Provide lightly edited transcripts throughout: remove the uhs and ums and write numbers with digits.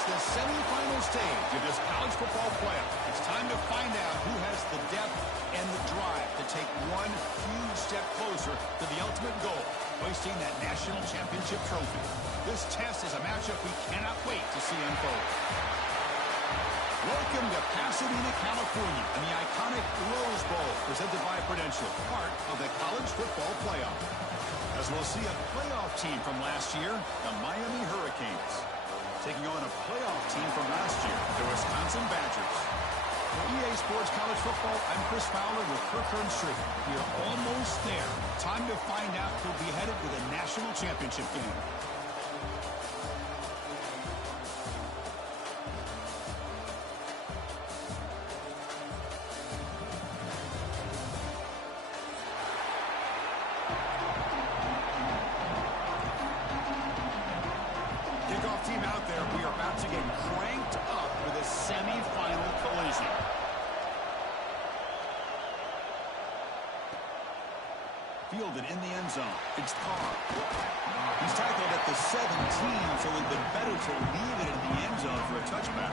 It's the semifinal stage of this college football playoff. It's time to find out who has the depth and the drive to take one huge step closer to the ultimate goal, hoisting that national championship trophy. This test is a matchup we cannot wait to see unfold. Welcome to Pasadena, California, and the iconic Rose Bowl, presented by Prudential, part of the college football playoff. As we'll see a playoff team from last year, the Miami Hurricanes, taking on a playoff team from last year, the Wisconsin Badgers. For EA Sports College Football, I'm Chris Fowler with Kirk Herbstreit. We are almost there. Time to find out who'll be headed to the national championship game. Fielded in the end zone. It's Carr. He's tackled at the 17, so it would have been better to leave it in the end zone for a touchback.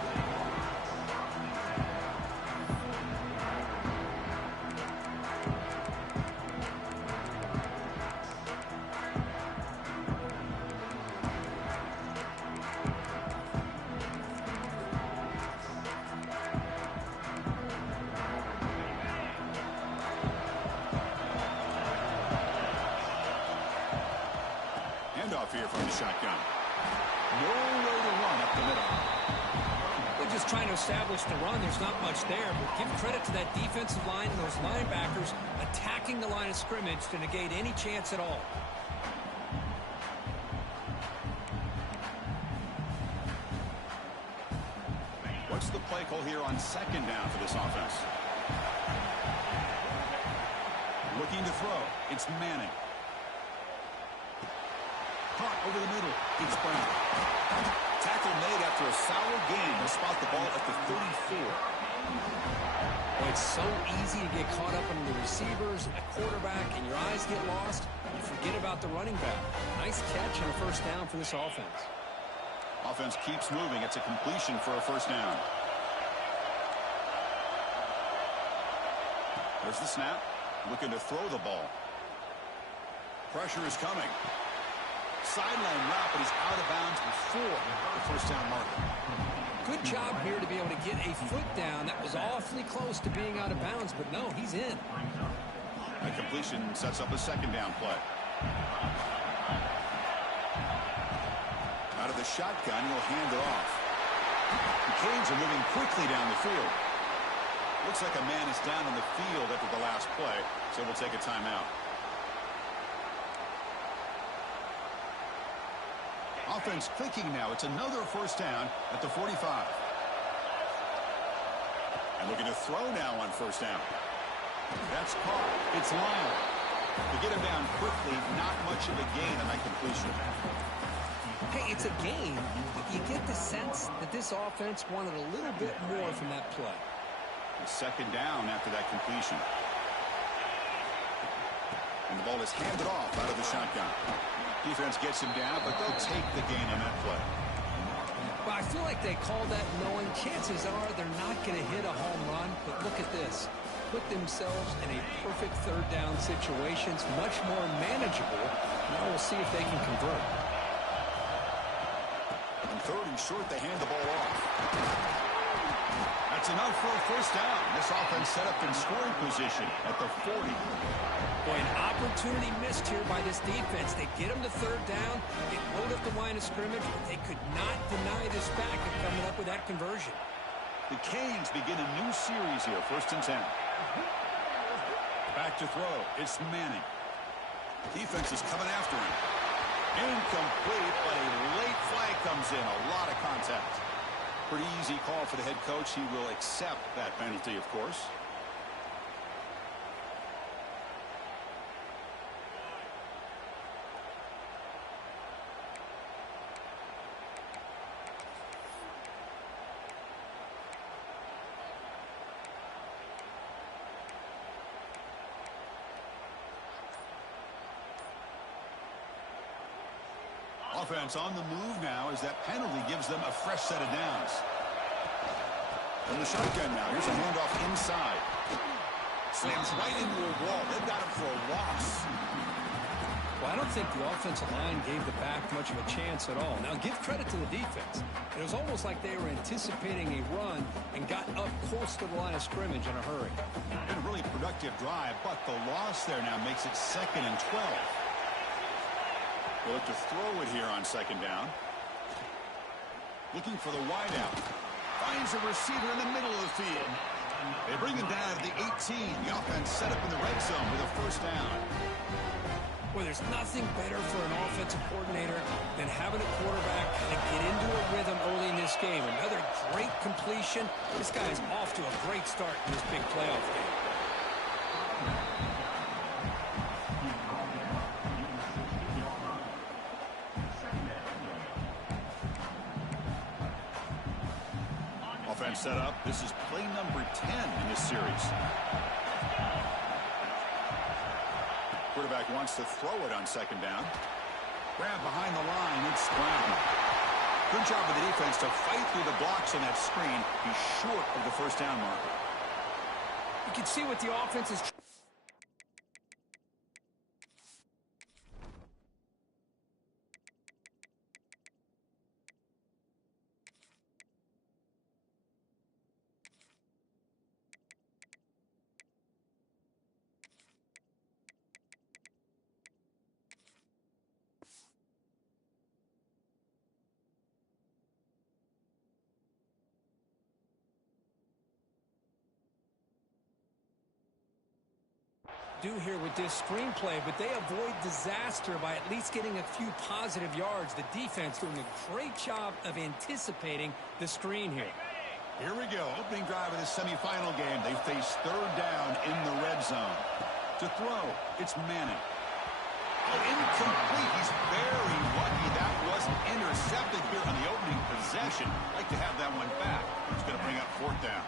Here from the shotgun. Nowhere to run up the middle. They're just trying to establish the run. There's not much there, but give credit to that defensive line and those linebackers attacking the line of scrimmage to negate any chance at all. What's the play call here on second down for this offense? Looking to throw. It's Manning. Caught over the middle. It's Brown. Tackle made after a solid gain to spot the ball at the 34. Well, it's so easy to get caught up in the receivers and the quarterback, and your eyes get lost. You forget about the running back. Nice catch and a first down for this offense. Offense keeps moving. It's a completion for a first down. There's the snap. Looking to throw the ball. Pressure is coming. Sideline route, but he's out of bounds before the first down marker. Good job here to be able to get a foot down. That was awfully close to being out of bounds, but no, he's in. A completion sets up a second down play. Out of the shotgun, he'll hand it off. The Canes are moving quickly down the field. Looks like a man is down on the field after the last play, so we'll take a timeout. Offense clicking now. It's another first down at the 45. And looking to throw now on first down. That's Carr. It's Lyon. To get him down quickly, not much of a gain on that completion. Hey, it's a gain, but you get the sense that this offense wanted a little bit more from that play. The second down after that completion. And the ball is handed off out of the shotgun. Defense gets him down, but they'll take the gain on that play. Well, I feel like they call that knowing chances are they're not going to hit a home run, but look at this. Put themselves in a perfect third down situation. It's much more manageable. Now we'll see if they can convert. On third and short, they hand the ball off. That's enough for a first down. This offense set up in scoring position at the 40. Boy, an opportunity missed here by this defense. They get them to third down, get load up the line of scrimmage, but they could not deny this backup coming up with that conversion. The Canes begin a new series here, 1st and 10. Back to throw. It's Manning. Defense is coming after him. Incomplete, but a late flag comes in. A lot of contact. Pretty easy call for the head coach. He will accept that penalty, of course. offense on the move now as that penalty gives them a fresh set of downs. From the shotgun now, here's a handoff inside. Slams right into a wall. They've got him for a loss. Well, I don't think the offensive line gave the back much of a chance at all. Now, give credit to the defense. It was almost like they were anticipating a run and got up close to the line of scrimmage in a hurry. And a really productive drive, but the loss there now makes it 2nd and 12. They'll look to throw it here on 2nd down. Looking for the wideout. Finds a receiver in the middle of the field. They bring him down to the 18. The offense set up in the red zone with a 1st down. Well, there's nothing better for an offensive coordinator than having a quarterback kind of get into a rhythm early in this game. Another great completion. This guy is off to a great start in this big playoff game. Offense set up. This is play number 10 in this series. Quarterback wants to throw it on 2nd down. Grab behind the line. It's Brown. Good job of the defense to fight through the blocks on that screen. He's short of the 1st down marker. You can see what the offense is. Do here with this screenplay, but they avoid disaster by at least getting a few positive yards. The defense doing a great job of anticipating the screen here. Here we go. Opening drive of the semifinal game. They face 3rd down in the red zone. To throw, it's Manning. Oh, incomplete. He's very lucky that wasn't intercepted here on the opening possession. Like to have that one back. It's going to bring up 4th down.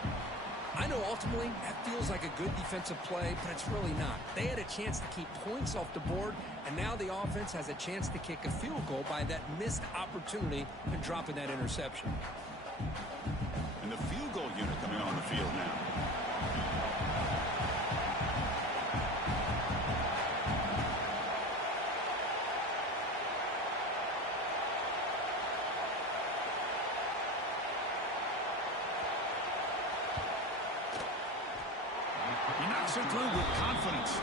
I know ultimately that feels like a good defensive play, but it's really not. They had a chance to keep points off the board, and now the offense has a chance to kick a field goal by that missed opportunity and dropping that interception. And the field goal unit coming on the field now. He knocks it through with confidence.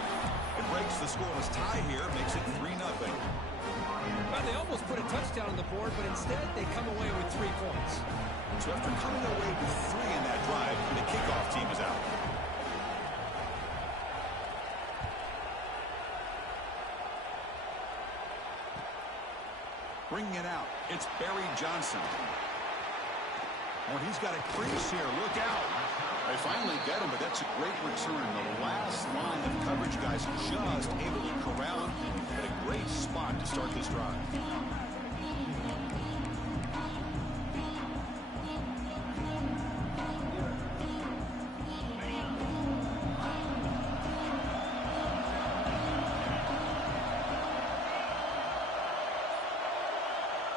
It breaks the scoreless tie here, makes it 3-0. Well, they almost put a touchdown on the board, but instead they come away with 3 points. So after coming away with 3 in that drive, the kickoff team is out. Bringing it out, it's Barry Johnson. Oh, he's got a crease here. Look out. They finally get him, but that's a great return. The last line of coverage, guys, just able to corral him at a great spot to start this drive.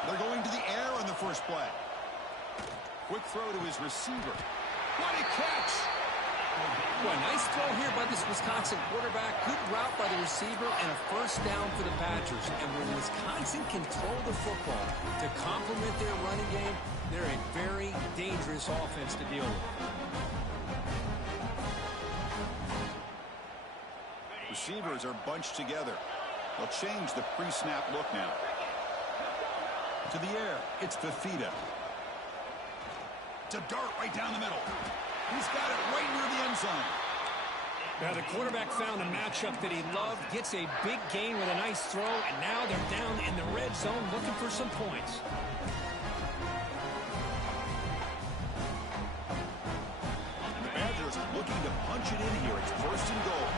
They're going to the air on the first play. Quick throw to his receiver. What a catch! Boy, nice throw here by this Wisconsin quarterback. Good route by the receiver and a 1st down for the Badgers. And when Wisconsin can throw the football to complement their running game, they're a very dangerous offense to deal with. Receivers are bunched together. They'll change the pre-snap look now. To the air, it's Fifita. To dart right down the middle. He's got it right near the end zone. Now the quarterback found a matchup that he loved, gets a big gain with a nice throw, and now they're down in the red zone looking for some points. The Badgers looking to punch it in here. It's 1st and goal.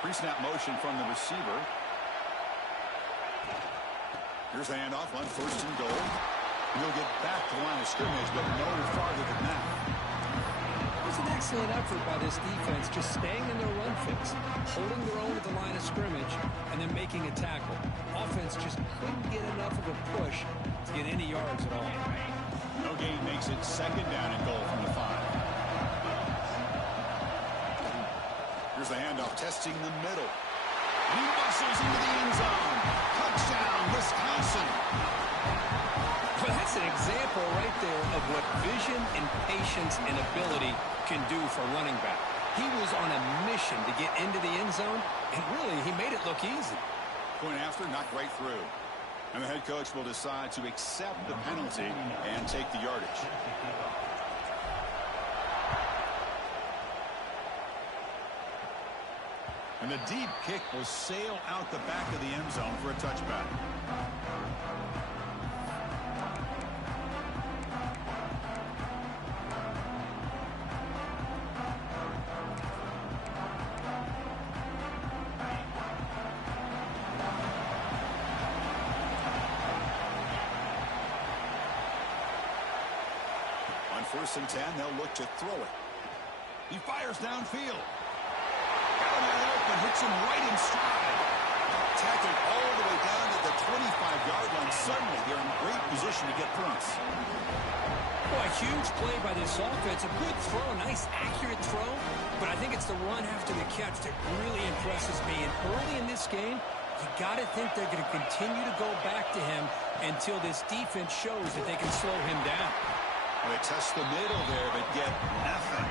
Pre-snap motion from the receiver. Here's the handoff on 1st and goal. He'll get back to the line of scrimmage, but no farther than that. was an excellent effort by this defense, just staying in their run fix, holding their own at the line of scrimmage, and then making a tackle. Offense just couldn't get enough of a push to get any yards at all. No gain makes it second down and goal from the 5. Here's the handoff, testing the middle. He bustles into the end zone. Touchdown, Wisconsin. Well, that's an example right there of what vision and patience and ability can do for a running back. He was on a mission to get into the end zone, and really, he made it look easy. Point after, knocked right through. And the head coach will decide to accept the penalty and take the yardage. And the deep kick will sail out the back of the end zone for a touchback. On 1st and 10, they'll look to throw it. He fires downfield. Hits him right in stride. Tackled all the way down to the 25-yard line. Suddenly, they're in great position to get points. Boy, a huge play by this offense. A good throw, a nice, accurate throw. But I think it's the run after the catch that really impresses me. And early in this game, you got to think they're going to continue to go back to him until this defense shows that they can slow him down. Well, they test the middle there, but get nothing.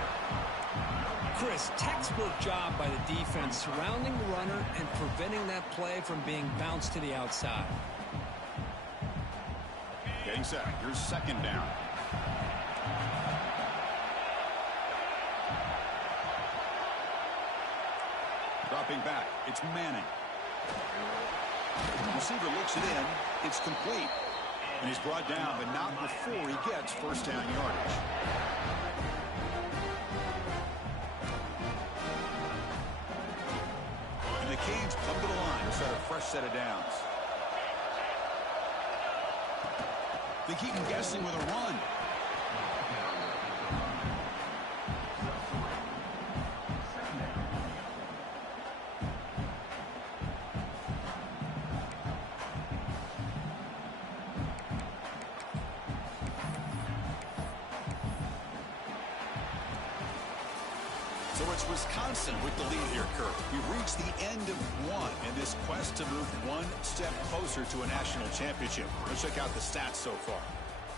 Chris, textbook job by the defense surrounding the runner and preventing that play from being bounced to the outside. Getting set. Here's second down. Dropping back. It's Manning. The receiver looks it in. It's complete. And he's brought down, but not before he gets first down yardage. The Canes come to the line to start a fresh set of downs. They keep him guessing with a run. So it's Wisconsin with the lead here, Kirk. We've reached the end of one in this quest to move one step closer to a national championship. Let's check out the stats so far.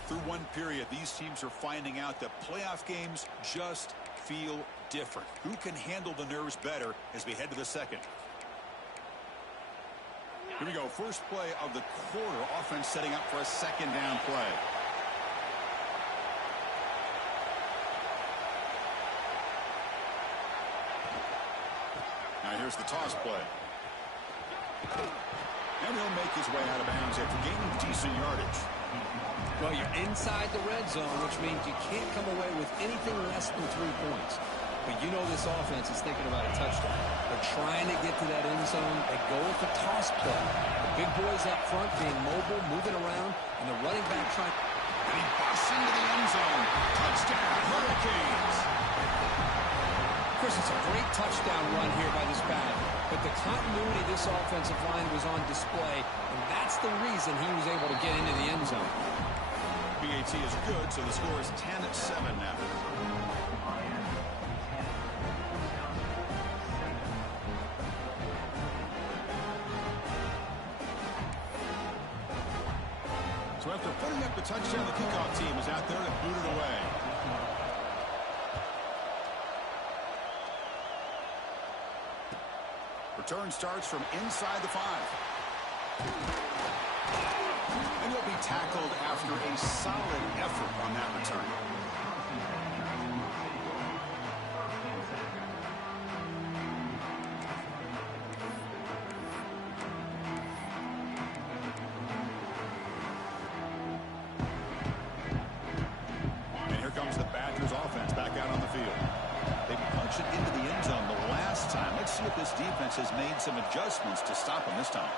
Through one period, these teams are finding out that playoff games just feel different. Who can handle the nerves better as we head to the second? Here we go. First play of the quarter. Offense setting up for a second down play. Now here's the toss play. And he'll make his way out of bounds after gaining decent yardage. Well, you're inside the red zone, which means you can't come away with anything less than 3 points. But you know this offense is thinking about a touchdown. They're trying to get to that end zone. They go with the toss play. The big boys up front being mobile, moving around, and the running back trying. And he busts into the end zone. Touchdown, Hurricanes. Chris, it's a great touchdown run here by this back. But the continuity of this offensive line was on display, and that's the reason he was able to get into the end zone. BAT is good, so the score is 10-7 now. So after putting up the touchdown, the kickoff team is out there to boot it away. Return starts from inside the 5. And he'll be tackled after a solid effort on that return. And here comes the Badgers offense back out on the field. They punched it into the end zone the last time. Let's see if this defense has made some adjustments to stop them this time.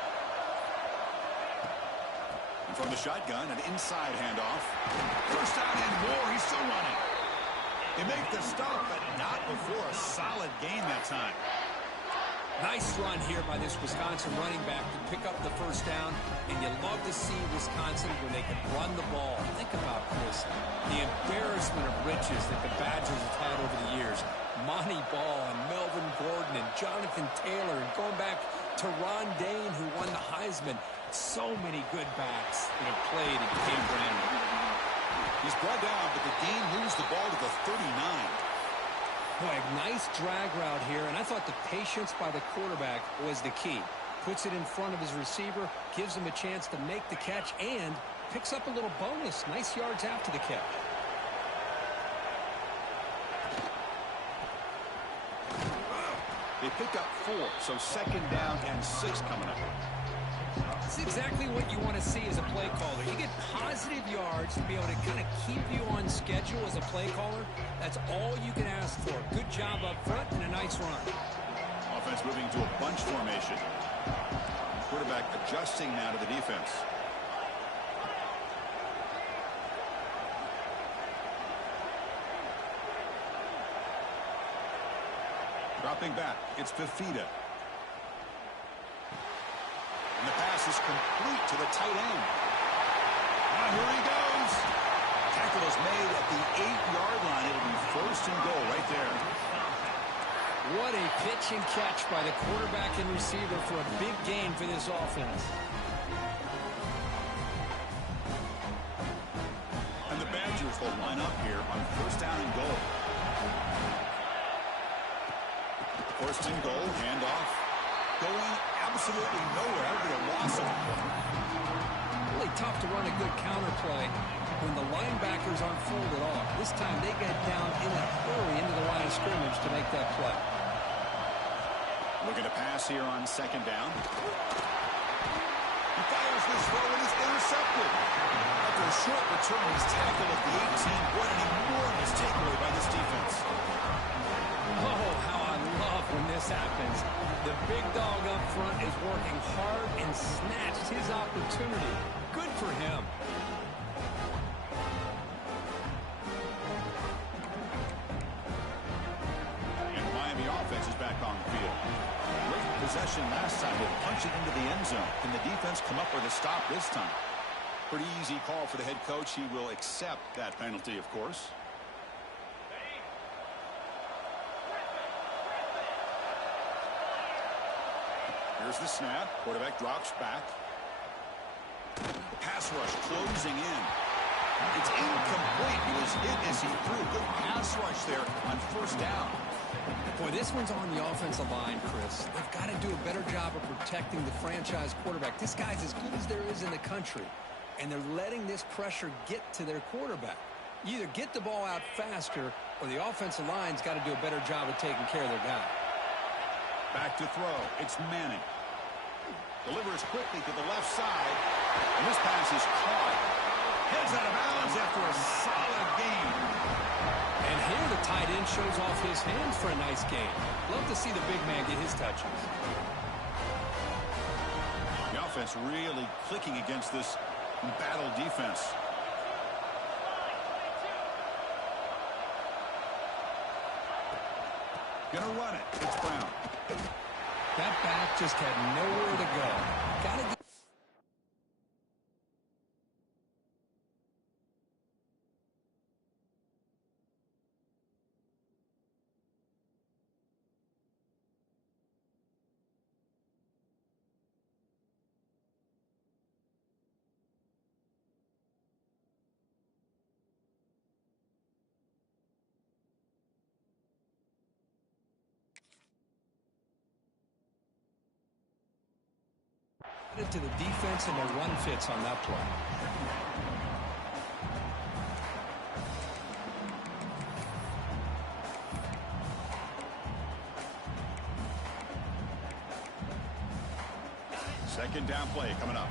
And from the shotgun, an inside handoff. First down and more. He's still running. They make the stop, but not before a solid gain that time. Nice run here by this Wisconsin running back to pick up the first down, and you love to see Wisconsin where they can run the ball. Think about this, the embarrassment of riches that the Badgers have had over the years. Monty Ball and Melvin Gordon and Jonathan Taylor, and going back to Ron Dayne, who won the Heisman. So many good backs that have played at Camp Randall. He's brought down, but the gain moves the ball to the 39. Boy, nice drag route here, and I thought the patience by the quarterback was the key. Puts it in front of his receiver, gives him a chance to make the catch, and picks up a little bonus. Nice yards after the catch. They pick up 4, so second down and 6 coming up. That's exactly what you want to see as a play caller. You get positive yards to be able to kind of keep you on schedule as a play caller. That's all you can ask for. Good job up front and a nice run. Offense moving to a bunch formation. Quarterback adjusting now to the defense. Dropping back, it's Fifita. And the pass is complete to the tight end. Now here he goes. Tackle is made at the 8-yard line. It'll be first and goal right there. What a pitch and catch by the quarterback and receiver for a big gain for this offense. And the Badgers will line up here on first down and goal. First and goal, handoff. Going absolutely nowhere, but a loss of a point. Really tough to run a good counter play when the linebackers aren't fooled at all. This time they get down in a hurry into the line of scrimmage to make that play. Looking to pass here on second down. He fires this throw and is intercepted. After a short return, he's tackled at the 18. What an enormous takeaway by this defense. Oh, how I love when this happens. The big dog up front is working hard and snatched his opportunity. Good for him. And the Miami offense is back on the field. Great possession last time. They punch it into the end zone. Can the defense come up with a stop this time? Pretty easy call for the head coach. He will accept that penalty, of course. Here's the snap. Quarterback drops back. The pass rush closing in. It's incomplete. He was hit as he threw. Good pass rush there on first down. Boy, this one's on the offensive line, Chris. They've got to do a better job of protecting the franchise quarterback. This guy's as good as there is in the country, and they're letting this pressure get to their quarterback. You either get the ball out faster, or the offensive line's got to do a better job of taking care of their guy. Back to throw. It's Manning. Delivers quickly to the left side. And this pass is caught. Heads out of bounds after a solid gain. And here the tight end shows off his hands for a nice gain. Love to see the big man get his touches. The offense really clicking against this battle defense. Gonna run it. It's Brown. That back just had nowhere to go. Gotta get. To the defense, and their run fits on that play. Second down play coming up.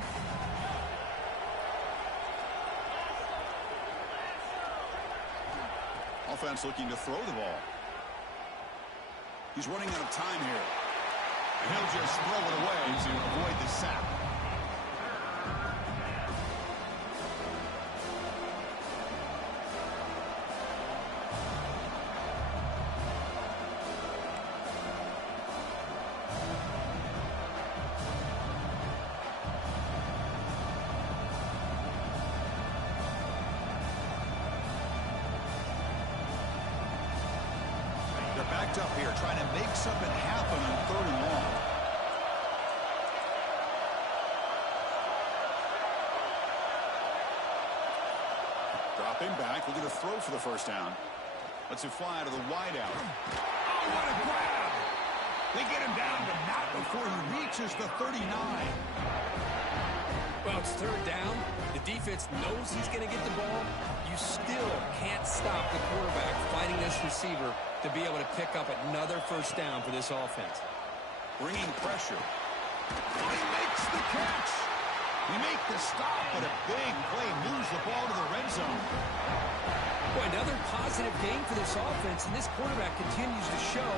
Offense looking to throw the ball. He's running out of time here. And he'll just throw it away to avoid the sack. backed up here, trying to make something happen on 3rd and long. Dropping back, looking to throw for the first down. Lets it fly to the wideout. Oh, what a grab! They get him down, but not before he reaches the 39. Well, it's 3rd down. The defense knows he's going to get the ball. You still can't stop the quarterback fighting this receiver to be able to pick up another first down for this offense. Bringing pressure. Oh, he makes the catch. He makes the stop, but a big play moves the ball to the red zone. Boy, another positive game for this offense, and this quarterback continues to show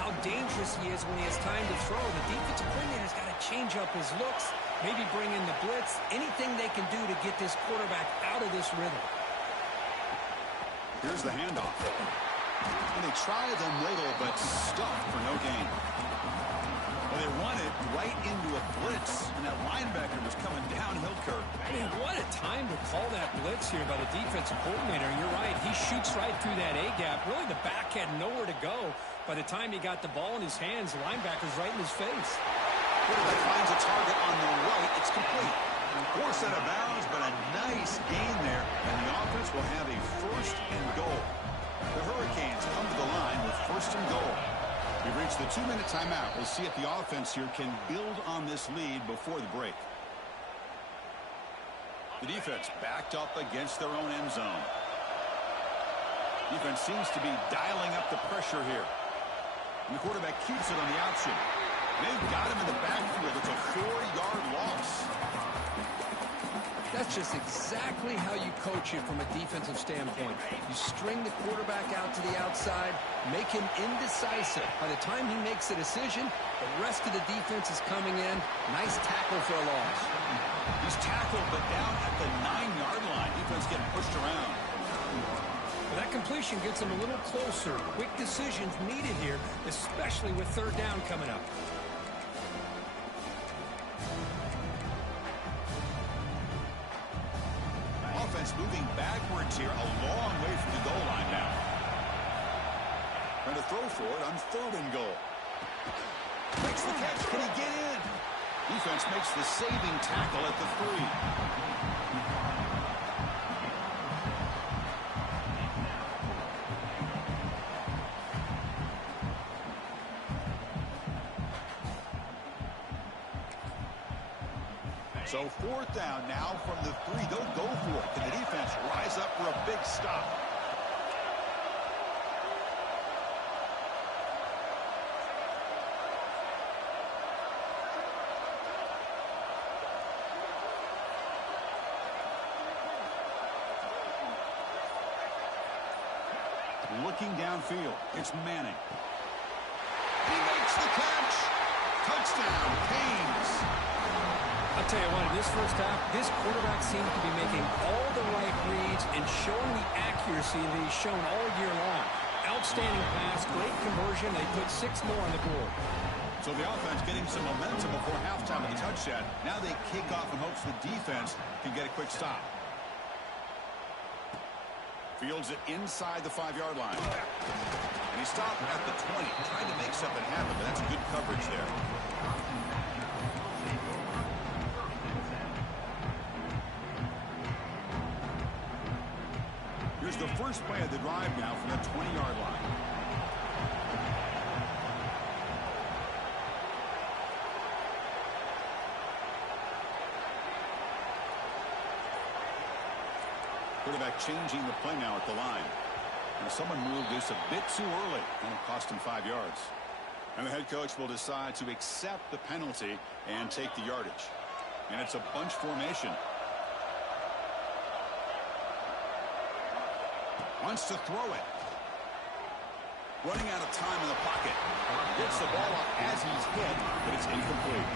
how dangerous he is when he has time to throw. The defensive coordinator's got to change up his looks, maybe bring in the blitz, anything they can do to get this quarterback out of this rhythm. Here's the handoff. And they tried the middle, but stuffed for no gain. Well, they run it right into a blitz, and that linebacker was coming downhill, Kirk. I mean, what a time to call that blitz here by the defensive coordinator. And you're right, he shoots right through that A-gap. Really, the back had nowhere to go. By the time he got the ball in his hands, the linebacker's right in his face. Quarterback finds a target on the right. It's complete. Forced out of bounds, but a nice gain there, and the offense will have a 1st and goal. The Hurricanes come to the line with 1st and goal. We've reached the 2-minute timeout. We'll see if the offense here can build on this lead before the break. The defense backed up against their own end zone. Defense seems to be dialing up the pressure here. And the quarterback keeps it on the option. They've got him in the backfield. It's a 4-yard loss. That's just exactly how you coach it from a defensive standpoint. You string the quarterback out to the outside, make him indecisive. By the time he makes a decision, the rest of the defense is coming in. Nice tackle for a loss. He's tackled, but down at the 9-yard line. Defense getting pushed around. Well, that completion gets him a little closer. Quick decisions needed here, especially with 3rd down coming up. Offense moving backwards here, a long way from the goal line now. Trying to throw for it on 3rd and goal. Makes the catch. Can he get in? Defense makes the saving tackle at the 3. So 4th down now from the 3. They'll go for it. Can the defense rise up for a big stop? Looking downfield. It's Manning. He makes the catch. Touchdown, Canes. I'll tell you what, in this first half, this quarterback seems to be making all the right reads and showing the accuracy that he's shown all year long. Outstanding pass, great conversion. They put 6 more on the board. So the offense getting some momentum before halftime with the touchdown. Now they kick off in hopes the defense can get a quick stop. Fields it inside the 5-yard line. And he stopped at the 20, trying to make something happen, but that's good coverage there. Here's the first play of the drive now from the 20-yard line. Quarterback changing the play now at the line. And someone moved this a bit too early, and it cost him 5 yards. And the head coach will decide to accept the penalty and take the yardage. And it's a bunch formation. Wants to throw it. Running out of time in the pocket. Gets the ball up as he's hit, but it's incomplete.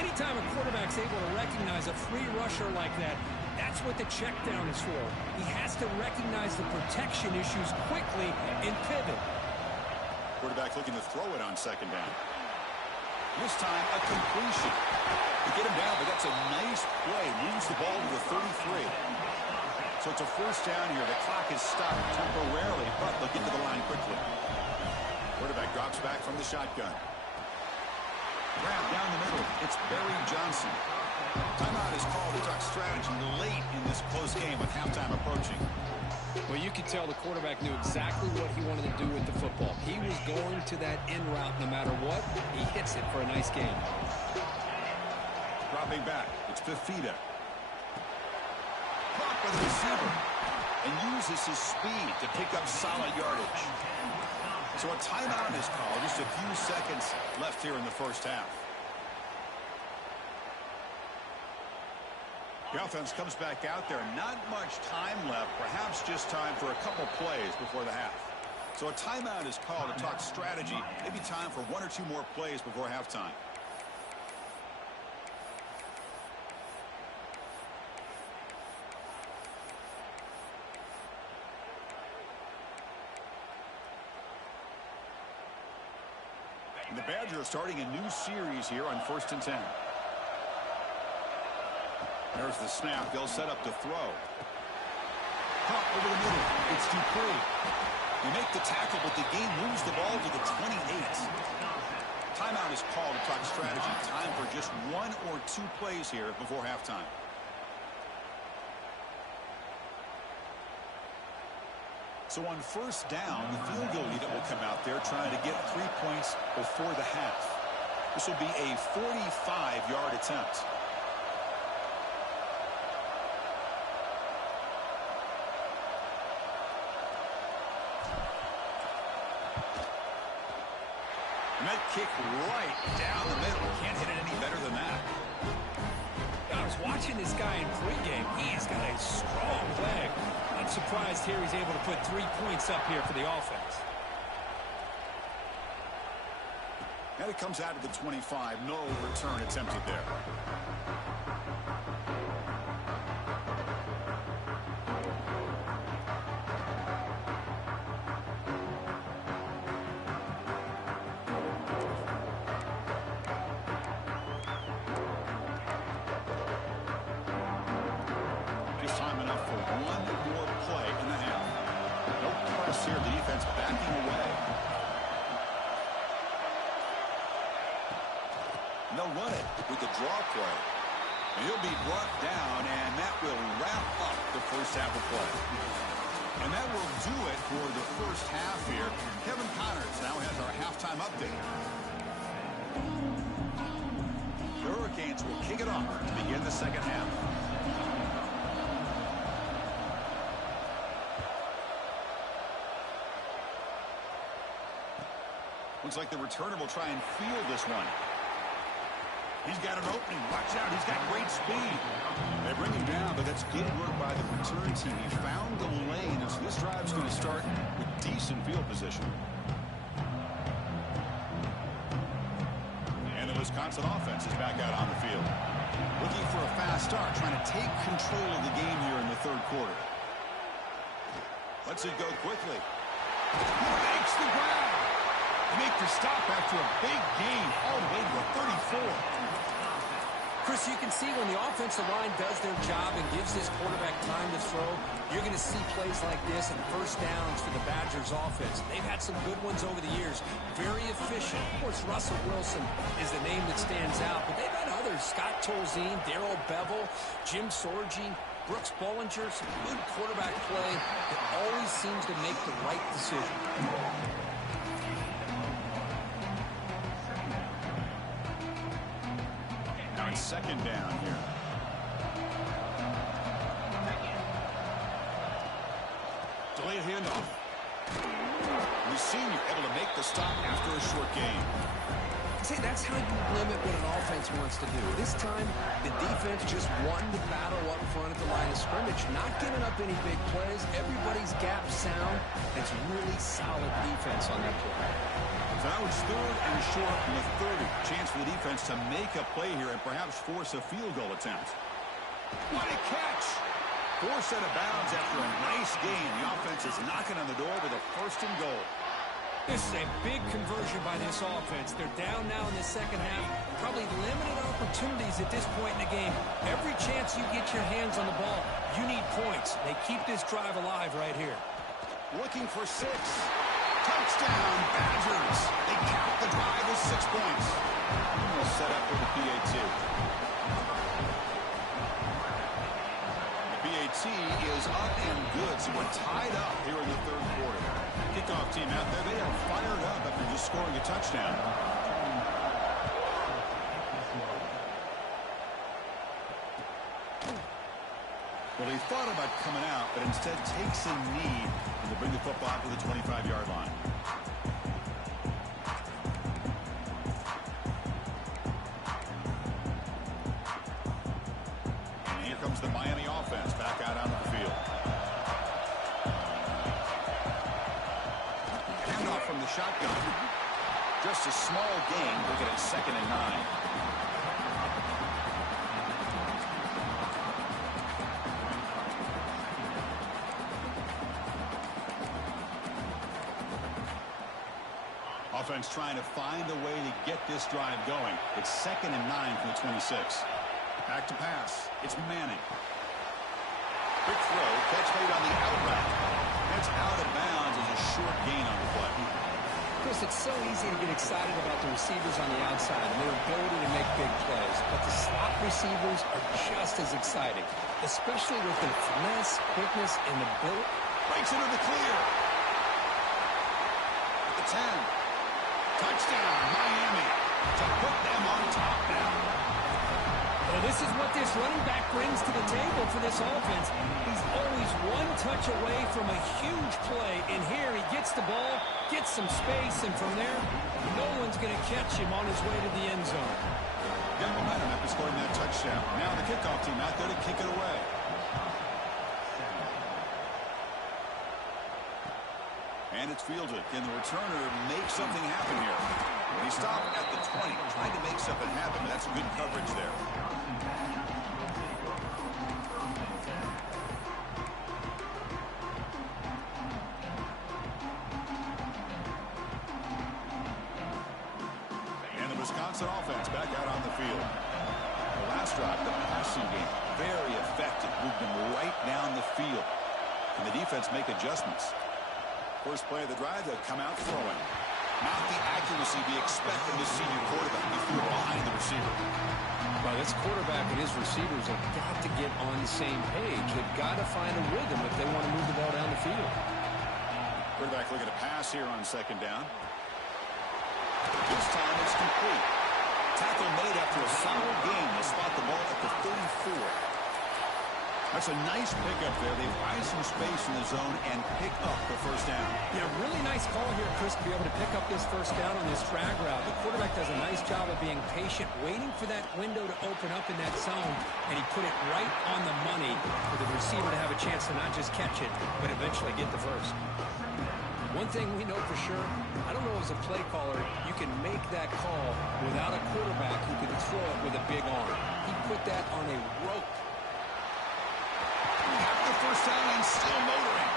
Anytime a quarterback's able to recognize a free rusher like that, that's what the check down is for. He has to recognize the protection issues quickly and pivot. Quarterback looking to throw it on 2nd down. This time a completion. To get him down, but that's a nice play. Moves the ball to the 33. So it's a 1st down here. The clock is stopped temporarily, but they'll get to the line quickly. Quarterback drops back from the shotgun. Grab down the middle. It's Barry Johnson. Timeout is called to talk strategy late in this close game with halftime approaching. Well, you could tell the quarterback knew exactly what he wanted to do with the football. He was going to that in route no matter what. He hits it for a nice game. Dropping back, it's Fifita. Caught by the receiver. And uses his speed to pick up solid yardage. So a timeout is called. Just a few seconds left here in the first half. The offense comes back out there. Not much time left. Perhaps just time for a couple plays before the half. So a timeout is called to talk strategy. Maybe time for one or two more plays before halftime. And the Badgers are starting a new series here on 1st and 10. There's the snap. They'll set up to throw. Caught over the middle. It's Dupree. They make the tackle, but the game moves the ball to the 28. Timeout is called to talk strategy. Time for just one or two plays here before halftime. So on first down, the field goal unit will come out there trying to get 3 points before the half. This will be a 45-yard attempt. And that kick right down the middle. Can't hit it any better than that. I was watching this guy in pregame. He's got a strong leg. I'm surprised here he's able to put 3 points up here for the offense. And it comes out of the 25. No return attempted there. Just time enough for one more play in the half. No press here. The defense backing away. And they'll run it with the draw play. And he'll be brought down, and that will wrap up the first half of play. And that will do it for the first half here. Kevin Connors now has our halftime update. The Hurricanes will kick it off to begin the second half. Looks like the returner will try and field this one. He's got an opening. Watch out. He's got great speed. They bring him down, but that's good work by the return team. He found the lane, and so this drive's going to start with decent field position. And the Wisconsin offense is back out on the field. Looking for a fast start, trying to take control of the game here in the third quarter. Lets it go quickly. He makes the grab. They make the stop after a big gain all the way to a 34. Chris, you can see when the offensive line does their job and gives this quarterback time to throw, you're going to see plays like this and first downs for the Badgers offense. They've had some good ones over the years. Very efficient. Of course, Russell Wilson is the name that stands out, but they've had others. Scott Tolzien, Darrell Bevel, Jim Sorgi, Brooks Bollinger. Some good quarterback play that always seems to make the right decision. Second down here. Delayed handoff. The senior able to make the stop after a short gain. See, that's how you limit what an offense wants to do. This time, the defense just won the battle up front at the line of scrimmage, not giving up any big plays. Everybody's gap sound. It's really solid defense on that play. So now it's third and short from the 30. Chance for the defense to make a play here and perhaps force a field goal attempt. What a catch! Forced out of bounds after a nice game. The offense is knocking on the door with a first and goal. This is a big conversion by this offense. They're down now in the second half. Probably limited opportunities at this point in the game. Every chance you get your hands on the ball, you need points. They keep this drive alive right here. Looking for 6. Touchdown, Badgers. They count the drive with 6 points. Almost set up for the PAT. The PAT is up and good, so we're tied up here in the third quarter. Kickoff team out there, they are fired up after just scoring a touchdown. Well, he thought about coming out, but instead takes a knee to bring the football to the 25-yard line. And here comes the Miami offense back out onto the field. Handoff from the shotgun. Just a small gain. Look at it, 2nd and 9. Offense trying to find a way to get this drive going. It's 2nd and 9 from the 26. Back to pass. It's Manning. Quick throw. Catch made on the out route. It's out of bounds as a short gain on the play. Chris, it's so easy to get excited about the receivers on the outside and their ability to make big plays. But the slot receivers are just as exciting, especially with their finesse, quickness, and ability. Breaks into the clear. At the 10. Touchdown, Miami, to put them on top now. Well, this is what this running back brings to the table for this offense. He's always one touch away from a huge play, and here he gets the ball, gets some space, and from there, no one's going to catch him on his way to the end zone. Got momentum after scoring that touchdown. Now the kickoff team out there to kick it away. And it's fielded. Can the returner make something happen here? He stopped at the 20, trying to make something happen. That's good coverage there. And the Wisconsin offense back out on the field. The last drive, the passing game, very effective. Moved them right down the field. And the defense make adjustments. First play of the drive, they'll come out throwing. Not the accuracy we expect from the senior quarterback. He threw it behind the receiver. Well, this quarterback and his receivers have got to get on the same page. They've got to find a rhythm if they want to move the ball down the field. Quarterback looking to pass here on 2nd down. This time it's complete. Tackle made after a solid gain. They spot the ball at the 34. That's a nice pickup there. They find some space in the zone and pick up the first down. Yeah, really nice call here, Chris, to be able to pick up this first down on this drag route. The quarterback does a nice job of being patient, waiting for that window to open up in that zone, and he put it right on the money for the receiver to have a chance to not just catch it, but eventually get the first. One thing we know for sure, I don't know as a play caller, you can make that call without a quarterback who can throw it with a big arm. He put that on a rope. Got the first down and still motoring.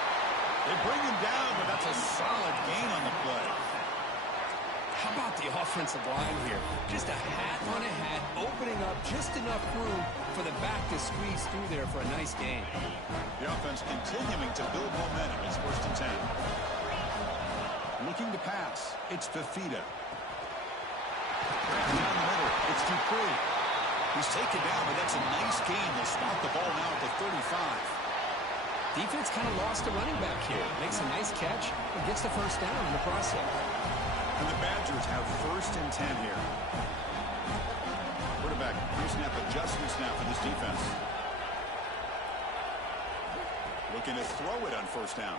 They bring him down, but that's a solid gain on the play. How about the offensive line here? Just a hat on a hat, opening up just enough room for the back to squeeze through there for a nice gain. The offense continuing to build momentum. It's 1st and 10. Looking to pass. It's Fifita. Down the middle. It's Dupree. He's taken down, but that's a nice gain. They'll spot the ball now at the 35. Defense kind of lost the running back here. Makes a nice catch, but gets the first down in the process. And the Badgers have 1st and 10 here. Quarterback pre-snap adjustments now for this defense. Looking to throw it on 1st down.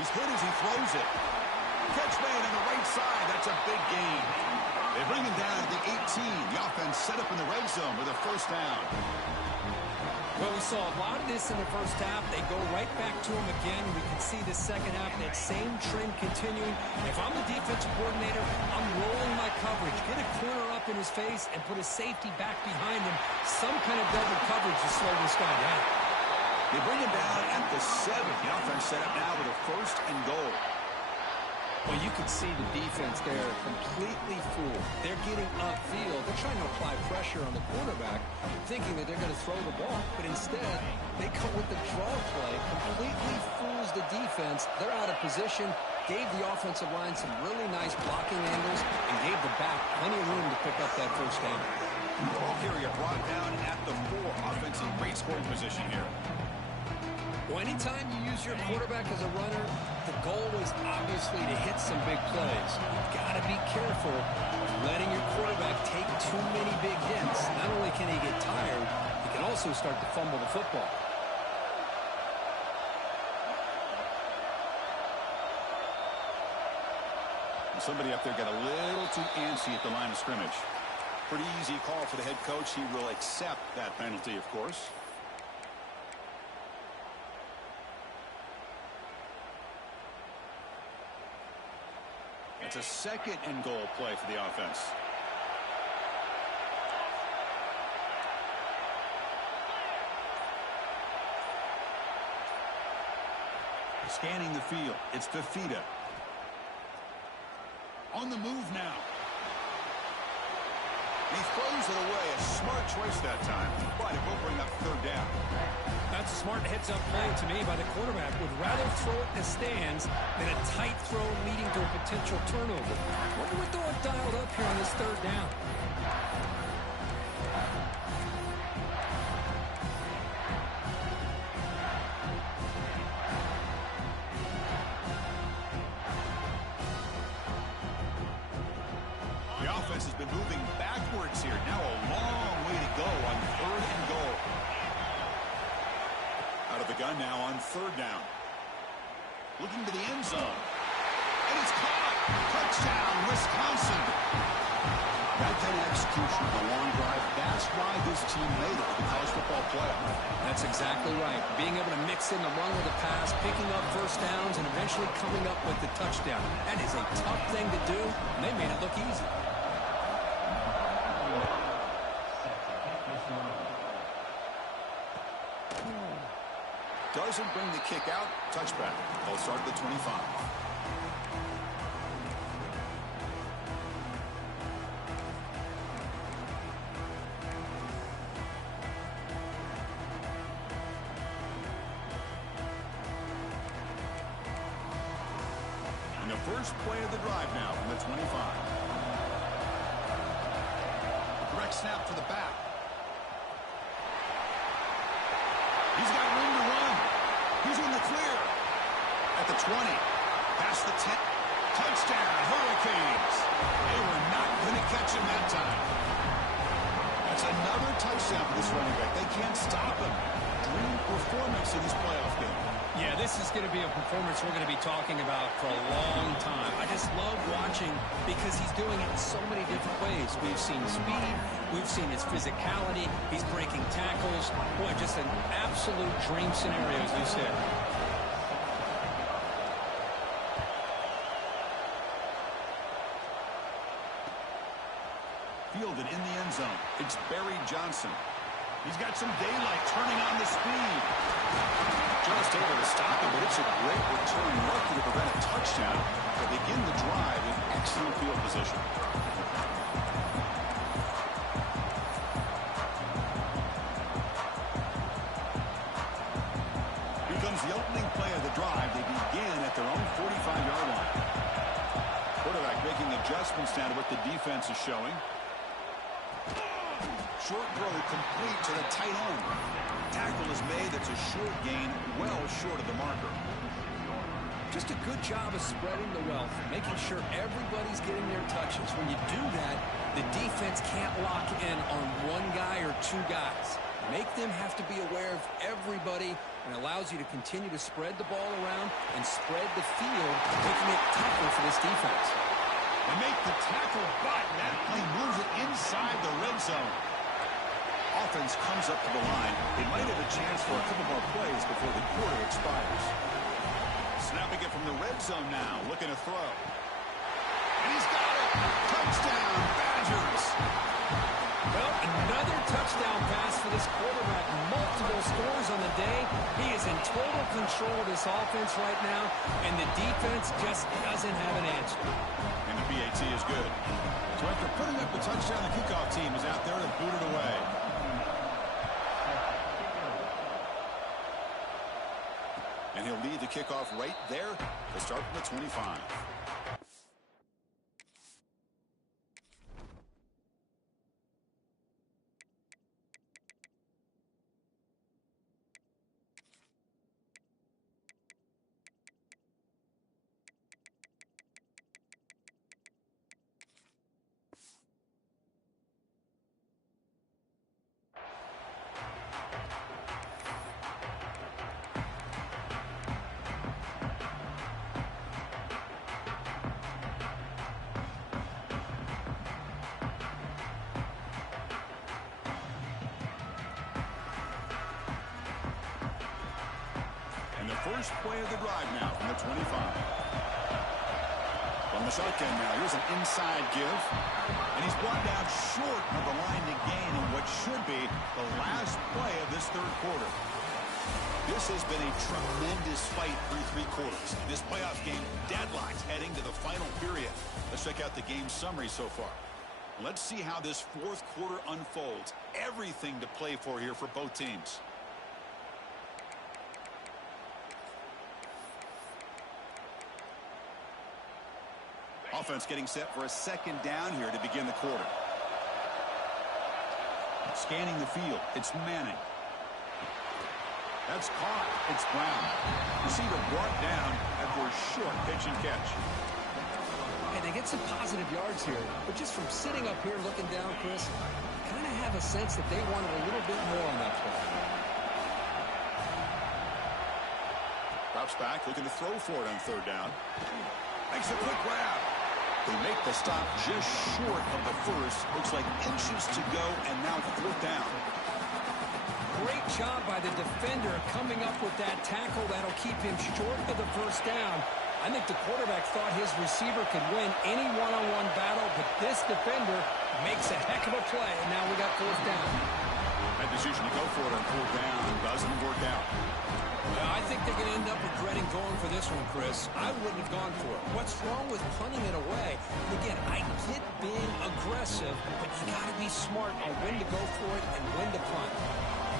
He's hit as he throws it. Catch made on the right side. That's a big gain. They bring him down to the 18. The offense set up in the red zone with a 1st down. Well, we saw a lot of this in the first half. They go right back to him again. We can see the second half, that same trend continuing. If I'm the defensive coordinator, I'm rolling my coverage. Get a corner up in his face and put a safety back behind him. Some kind of double coverage to slow this guy down. They bring him down at the 7. The offense set up now with a 1st and goal. Well, you can see the defense there completely fooled. They're getting upfield. They're trying to apply pressure on the quarterback, thinking that they're going to throw the ball. But instead, they come with the draw play, completely fools the defense. They're out of position, gave the offensive line some really nice blocking angles, and gave the back plenty of room to pick up that first down. Ball carrier brought down at the 4. Offense in great scoring position here. Well, anytime you use your quarterback as a runner, the goal is obviously to hit some big plays. You've got to be careful of letting your quarterback take too many big hits. Not only can he get tired, he can also start to fumble the football. Somebody up there got a little too antsy at the line of scrimmage. Pretty easy call for the head coach. He will accept that penalty, of course. It's a second and goal play for the offense. Scanning the field. It's Fifita. On the move now. He throws it away. A smart choice that time. But it will bring up third down. That's a smart heads-up play to me by the quarterback. Would rather throw it in the stands than a tight throw leading to a potential turnover. Wonder what they'll have dialed up here on this third down. The offense has been moving backwards here. Now a long way to go on third and goal. Out of the gun now on third down. Looking to the end zone. And it's caught. Touchdown, Wisconsin. That kind of execution on a long drive, that's why this team made it to the college football playoff. That's exactly right. Being able to mix in the run with the pass, picking up first downs, and eventually coming up with the touchdown. That is a tough thing to do, and they made it look easy. Doesn't bring the kick out. Touchback. They'll start at the 25. And the first play of the drive now from the 25. Direct snap to the back. He's got room to run. He's in the clear. At the 20. Past the 10. Touchdown, Hurricanes. They were not going to catch him that time. That's another touchdown for this running back. They can't stop him. Dream performance in this playoff game. Yeah, this is going to be a performance we're going to be talking about for a long time. I just love watching because he's doing it in so many different ways. We've seen speed. We've seen his physicality. He's breaking tackles. Boy, just an absolute dream scenario, as you said. Fielded in the end zone. It's Barry Johnson. He's got some daylight turning on the speed. Just able to stop him, but it's a great return. Lucky to prevent a touchdown. They begin the drive in excellent field position. Here comes the opening play of the drive. They begin at their own 45-yard line. Quarterback making adjustments now to what the defense is showing. Short throw complete to the tight end. Tackle is made. That's a short gain, well short of the marker. Just a good job of spreading the wealth, making sure everybody's getting their touches. When you do that, the defense can't lock in on one guy or two guys. Make them have to be aware of everybody, and allows you to continue to spread the ball around and spread the field, making it tougher for this defense. They make the tackle, but that play moves it inside the red zone. Offense comes up to the line. They might have a chance for a couple more plays before the quarter expires. Snapping it from the red zone now, looking to throw. And he's got it! Touchdown, Badgers! Well, another touchdown pass for this quarterback. Multiple scores on the day. He is in total control of this offense right now, and the defense just doesn't have an answer. And the BAT is good. So after putting up the touchdown, the kickoff team is out there to boot it away. And And he'll lead the kickoff right there to start from the 25. First play of the drive now from the 25. From the shotgun now, here's an inside give. And he's brought down short of the line to gain in what should be the last play of this third quarter. This has been a tremendous fight through three quarters. This playoff game deadlocked heading to the final period. Let's check out the game summary so far. Let's see how this fourth quarter unfolds. Everything to play for here for both teams. Offense getting set for a second down here to begin the quarter. Scanning the field, it's Manning. That's caught. It's Brown. Receiver brought down after a short pitch and catch. Hey, they get some positive yards here, but just from sitting up here looking down, Chris, I kind of have a sense that they wanted a little bit more on that play. Drops back, looking to throw for it on third down. Makes a quick grab. They make the stop just short of the first. Looks like inches to go, and now fourth down. Great job by the defender coming up with that tackle that'll keep him short of the first down. I think the quarterback thought his receiver could win any one-on-one battle, but this defender makes a heck of a play, and now we got fourth down. That decision to go for it on fourth down doesn't work out. I think they're going to end up regretting going for this one, Chris. I wouldn't have gone for it. What's wrong with punting it away? And again, I get being aggressive, but you got to be smart on when to go for it and when to punt.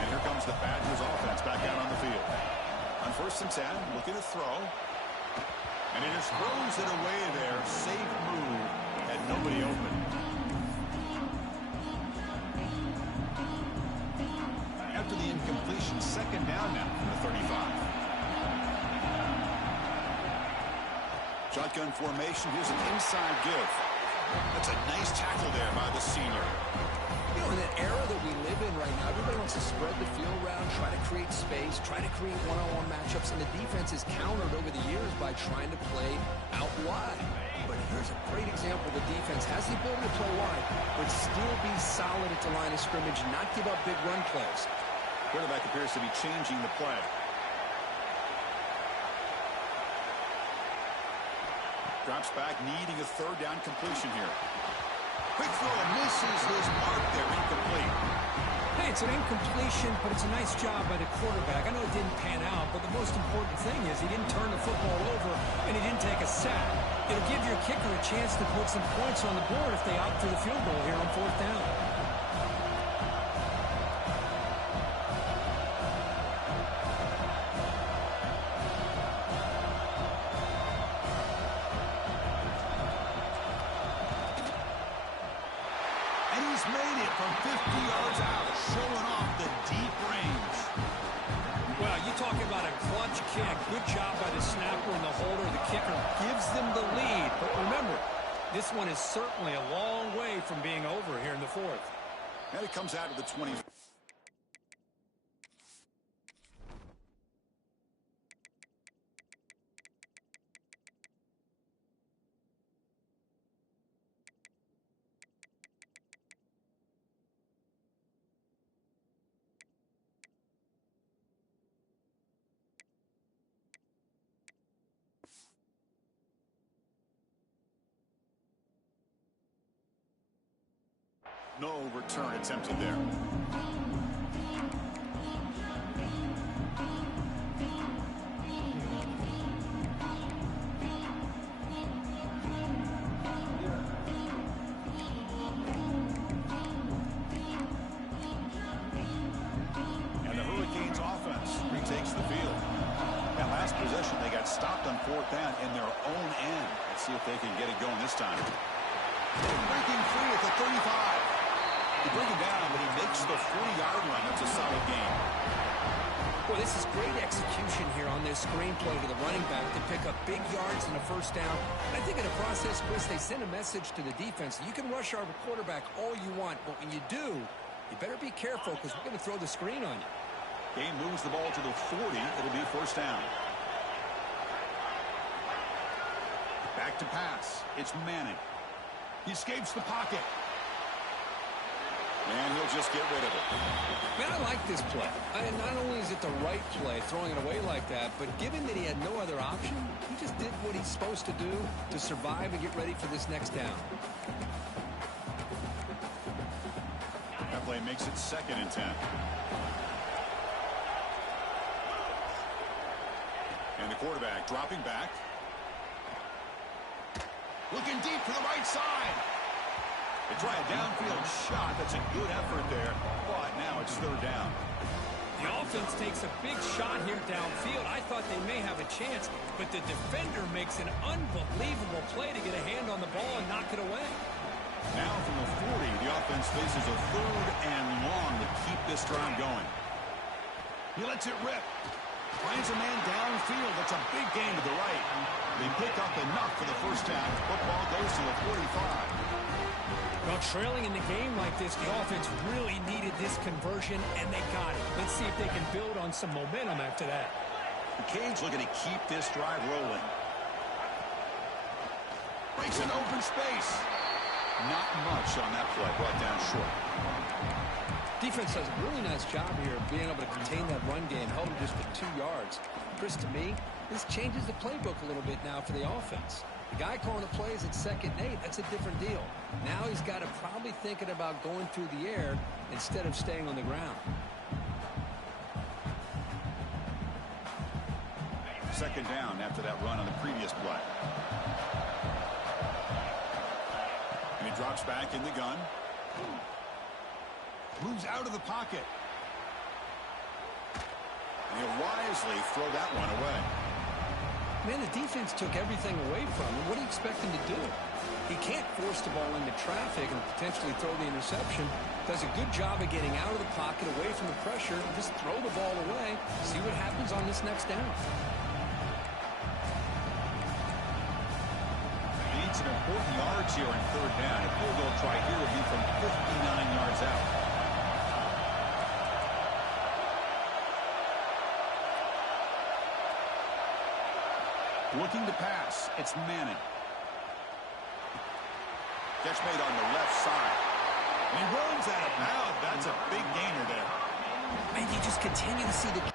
And here comes the Badgers offense back out on the field. On 1st and 10, looking to throw. And he just throws it away there. Safe move. Had nobody open. After the incompletion, second down now from the 35. Shotgun formation. Here's an inside give. That's a nice tackle there by the senior. You know, in the era that we live in right now, everybody wants to spread the field around, try to create space, try to create one-on-one matchups, and the defense is countered over the years by trying to play out wide. But here's a great example. The defense has the ability to play wide, but still be solid at the line of scrimmage, not give up big run plays. Quarterback appears to be changing the play. Drops back, needing a third down completion here. Quick throw, misses his mark there, incomplete. Hey, it's an incompletion, but it's a nice job by the quarterback. I know it didn't pan out, but the most important thing is he didn't turn the football over and he didn't take a sack. It'll give your kicker a chance to put some points on the board if they opt for the field goal here on fourth down. Made it from 50 yards out, showing off the deep range. Well, you talking about a clutch kick. Good job by the snapper and the holder. The kicker gives them the lead. But remember, this one is certainly a long way from being over here in the fourth. And it comes out of the 20. No return attempted there. And the Hurricanes offense retakes the field. That last stopped on fourth down in their own end. Let's see if they can get it going this time. Breaking free at the 35. They bring him down, but he makes the 40-yard line. That's a solid game. Well, this is great execution here on this screenplay to the running back to pick up big yards and a first down. And I think in the process, Chris, they send a message to the defense. You can rush our quarterback all you want, but when you do, you better be careful because we're going to throw the screen on you. Game moves the ball to the 40. It'll be first down. Back to pass. It's Manning. He escapes the pocket. And he'll just get rid of it. Man, I like this play. Not only is it the right play, throwing it away like that, but given that he had no other option, he just did what he's supposed to do to survive and get ready for this next down. That play makes it 2nd and 10. And the quarterback dropping back. Looking deep to the right side. They try a downfield shot. That's a good effort there, but now it's 3rd down. The offense takes a big shot here downfield. I thought they may have a chance, but the defender makes an unbelievable play to get a hand on the ball and knock it away. Now from the 40, the offense faces a 3rd and long to keep this drive going. He lets it rip. Finds a man downfield. That's a big gain to the right. They pick up enough for the first down. Football goes to the 45. Well, trailing in the game like this, the offense really needed this conversion, and they got it. Let's see if they can build on some momentum after that. The Canes looking to keep this drive rolling. Breaks an open space. Not much on that play. Brought down short. Defense does a really nice job here of being able to contain that run game, held him just to 2 yards. Chris, to me, this changes the playbook a little bit now for the offense. The guy calling the plays at 2nd and 8, that's a different deal. Now he's got to probably thinking about going through the air instead of staying on the ground. 2nd down after that run on the previous play. And he drops back in the gun. Moves out of the pocket. And he'll wisely throw that one away. Man, the defense took everything away from him. What do you expect him to do? He can't force the ball into traffic and potentially throw the interception. Does a good job of getting out of the pocket, away from the pressure, and just throw the ball away. See what happens on this next down. He needs some important yards here in 3rd down. A field goal try here would be from 59 yards out. Looking to pass. It's Manning. Catch made on the left side. And he runs out of bounds. That's a big gainer there. Man, you just continue to see the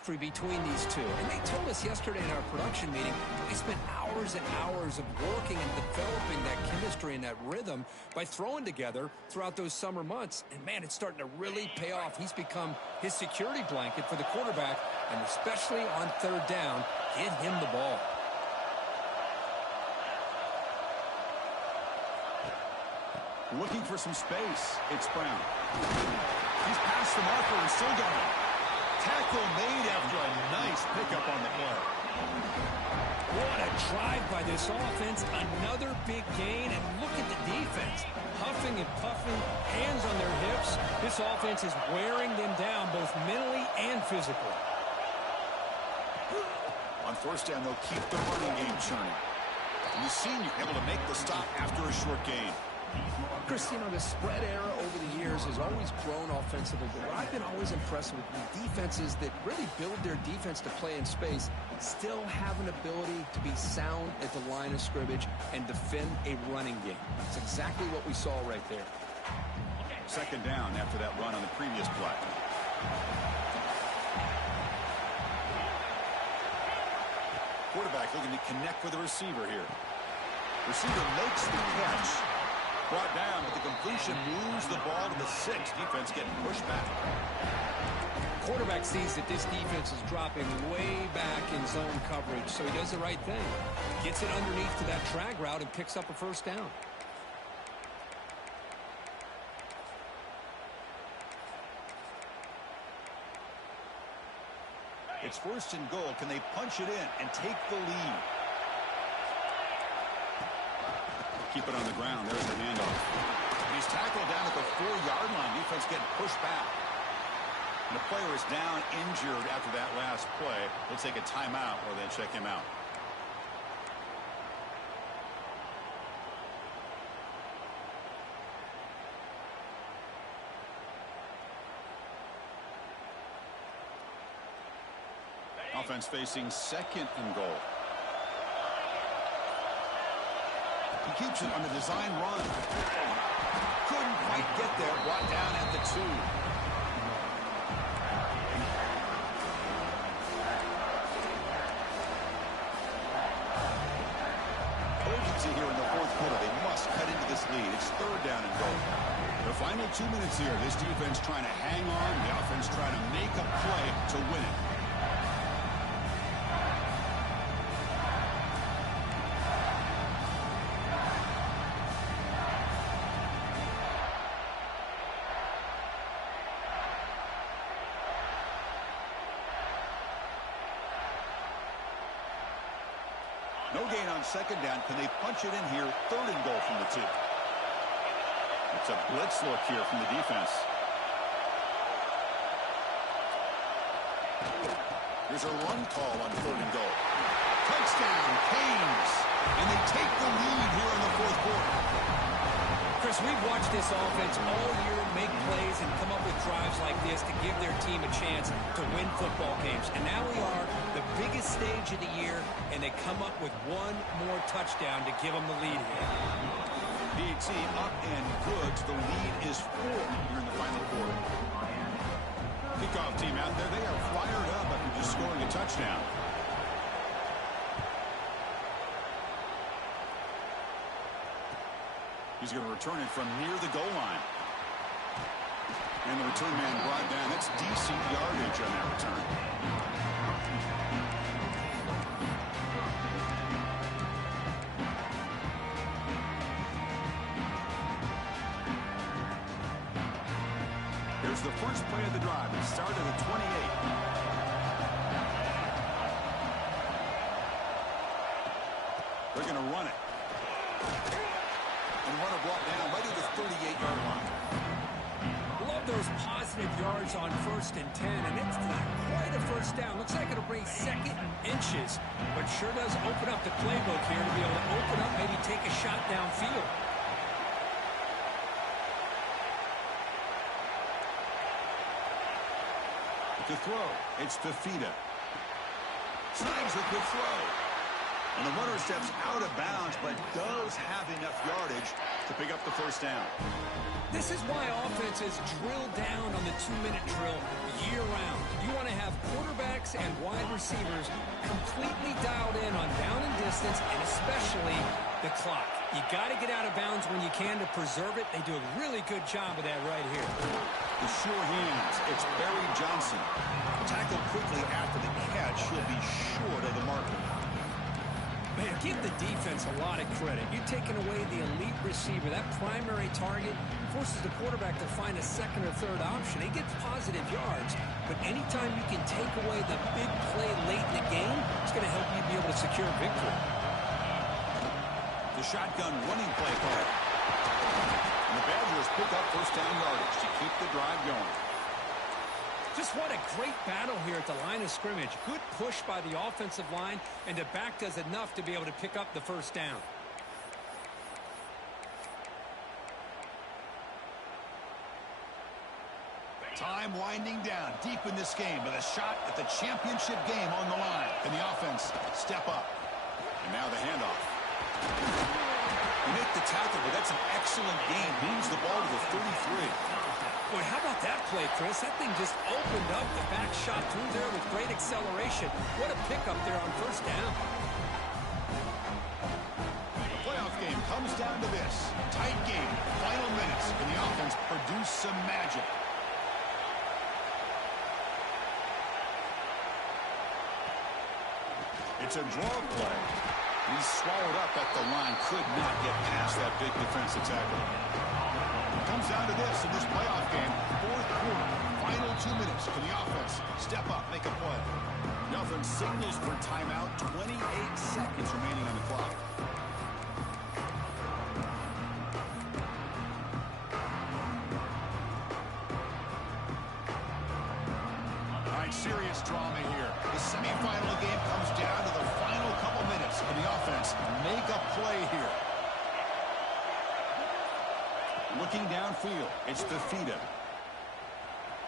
chemistry between these two. And they told us yesterday in our production meeting they spent hours and hours of working and developing that chemistry and that rhythm by throwing together throughout those summer months. And, man, it's starting to really pay off. He's become his security blanket for the quarterback, and especially on third down, give him the ball. Looking for some space. It's Brown. He's past the marker and still going. Tackle made after a nice pickup on the play. What a drive by this offense. Another big gain, and look at the defense. Huffing and puffing, hands on their hips. This offense is wearing them down both mentally and physically. On first down, they'll keep the running game churning. And the senior able to make the stop after a short gain. Chris, the spread era over the years has always grown offensively, but what I've been always impressed with the defenses that really build their defense to play in space still have an ability to be sound at the line of scrimmage and defend a running game. That's exactly what we saw right there. Second down after that run on the previous play. Quarterback looking to connect with the receiver here. Receiver makes the catch. Brought down, but the completion moves the ball to the 6. Defense getting pushed back. Quarterback sees that this defense is dropping way back in zone coverage, so he does the right thing. Gets it underneath to that drag route and picks up a first down. It's first and goal. Can they punch it in and take the lead? Keep it on the ground. There's the handoff. And he's tackled down at the 4-yard line. Defense getting pushed back. And the player is down injured after that last play. They'll take a timeout or then check him out. Offense facing second and goal. He keeps it on the design run. Couldn't quite get there. Brought down at the 2. Urgency here in the fourth quarter. They must cut into this lead. It's third down and goal. The final 2 minutes here. This defense trying to hang on. The offense trying to make a play to win it. No gain on second down. Can they punch it in here? Third and goal from the 2. It's a blitz look here from the defense. Here's a run call on third and goal. Touchdown, Canes. And they take the lead here in the fourth quarter. Chris, we've watched this offense all year make plays and come up with drives like this to give their team a chance to win football games. And now we are the biggest stage of the year, and they come up with one more touchdown to give them the lead here. BT up and good. The lead is 4 here in the final quarter. Kickoff team out there. They are fired up after just scoring a touchdown. He's going to return it from near the goal line. And the return man brought down. That's decent yardage on that return. Here's the first play of the drive. It started at 28. They're going to run it. And runner brought down right at the 38-yard line. Love those positive yards on 1st and 10, and it's not quite a first down. Looks like it'll bring second and inches, but sure does open up the playbook here to be able to open up, maybe take a shot downfield. To throw, it's Fifita. Snags a good throw. And the runner steps out of bounds, but does have enough yardage to pick up the first down. This is why offenses drill down on the 2-minute drill. year-round. You want to have quarterbacks and wide receivers completely dialed in on down and distance, and especially the clock. You got to get out of bounds when you can to preserve it. They do a really good job of that right here. The sure hands. It's Barry Johnson. Tackled quickly after the catch. He'll be short of the marker. Man, give the defense a lot of credit. You're taking away the elite receiver. That primary target forces the quarterback to find a second or third option. He gets positive yards, but anytime you can take away the big play late in the game, it's going to help you be able to secure victory. The shotgun running play call. And the Badgers pick up first down yardage to keep the drive going. Just what a great battle here at the line of scrimmage. Good push by the offensive line, and the back does enough to be able to pick up the first down. Time winding down deep in this game with a shot at the championship game on the line. And the offense step up. And now the handoff. You make the tackle, but that's an excellent game. Moves the ball to the 33. Boy, how about that play, Chris? That thing just opened up. The back shot through there with great acceleration. What a pickup there on first down. The playoff game comes down to this. Tight game. Final minutes. And the offense produced some magic. It's a draw play. He's swallowed up at the line. Could not get past that big defensive tackle. It comes down to this in this playoff game. Fourth quarter. Final 2 minutes. Can the offense step up, make a play? The offense signals for timeout. 28 seconds remaining on the clock. All right, serious drama here. The semifinal game comes down to the final couple minutes. Can the offense make a play here? Looking downfield, it's Fifita.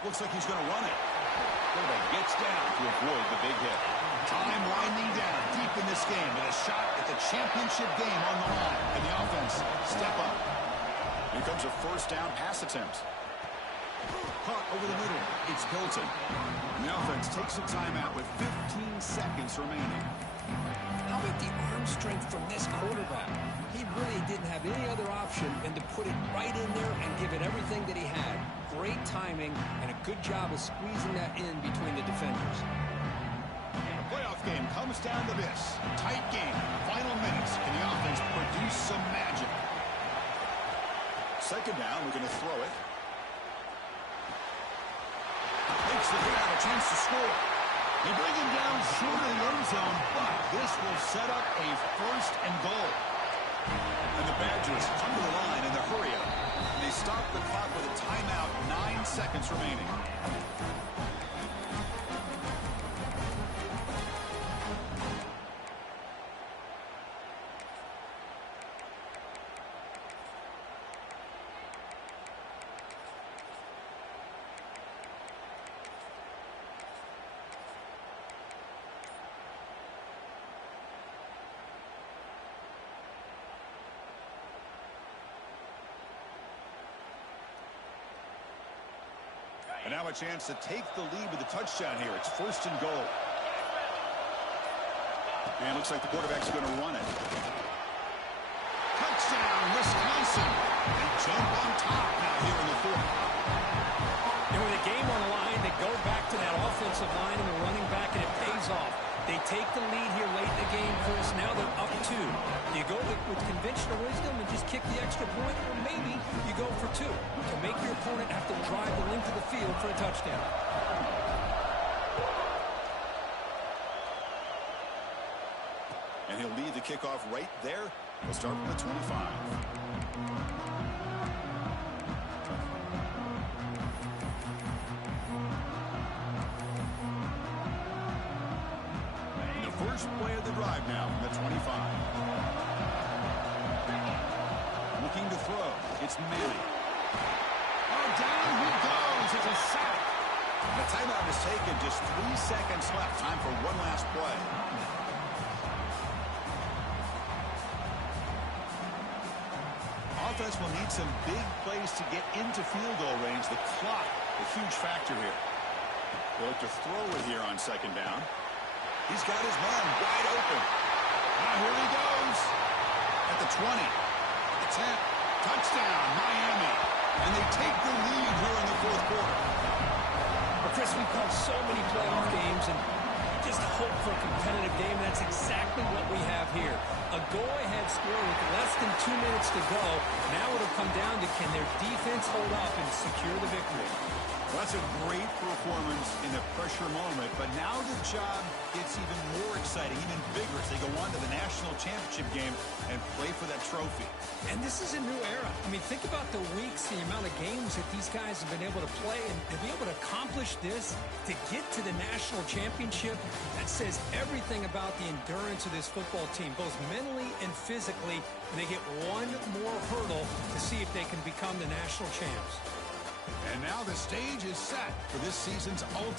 Looks like he's going to run it. Quarterback gets down to avoid the big hit. Time winding down deep in this game with a shot at the championship game on the line. And the offense step up. Here comes a first down pass attempt. Caught over the middle. It's Hilton. And the offense takes a timeout with 15 seconds remaining. How about the arm strength from this quarterback? He really didn't have any other option than to put it right in there and give it everything that he had. Great timing and a good job of squeezing that in between the defenders. The playoff game comes down to this. Tight game. Final minutes. Can the offense produce some magic? Second down. We're going to throw it. Makes the hit, have a chance to score. They bring him down short of the end zone, but this will set up a first and goal. And the Badgers come to the line in the hurry up. And they stop the clock with a timeout, 9 seconds remaining. And now a chance to take the lead with a touchdown here. It's first and goal. And it looks like the quarterback's going to run it. Touchdown, Wisconsin. They jump on top now here in the fourth. And with a game on the line, they go back to that offensive line and the running back, and it pays off. They take the lead here late in the game, Chris. Now they're up 2. Do you go with conventional wisdom and just kick the extra point, or maybe you go for 2 to make your opponent have to drive the length of the field for a touchdown? And he'll lead the kickoff right there. We'll start from the 25. First play of the drive now from the 25. Looking to throw. It's Manning. Oh, down he goes. It's a sack. The timeout is taken. Just 3 seconds left. Time for one last play. Offense will need some big plays to get into field goal range. The clock, a huge factor here. He'll look to throw it here on second down. He's got his man wide open. Now here he goes. At the 20. At the 10. Touchdown, Miami. And they take the lead here in the fourth quarter. Well, Chris, we've called so many playoff games, and just hope for a competitive game. That's exactly what we have here. A go-ahead score with less than 2 minutes to go. Now it'll come down to, can their defense hold up and secure the victory? Well, that's a great performance in a pressure moment, but now the job gets even more exciting, even bigger as they go on to the national championship game and play for that trophy. And this is a new era. I mean, think about the weeks, the amount of games that these guys have been able to play, and to be able to accomplish this, to get to the national championship, that says everything about the endurance of this football team, both mentally and physically, and they get one more hurdle to see if they can become the national champs. And now the stage is set for this season's ultimate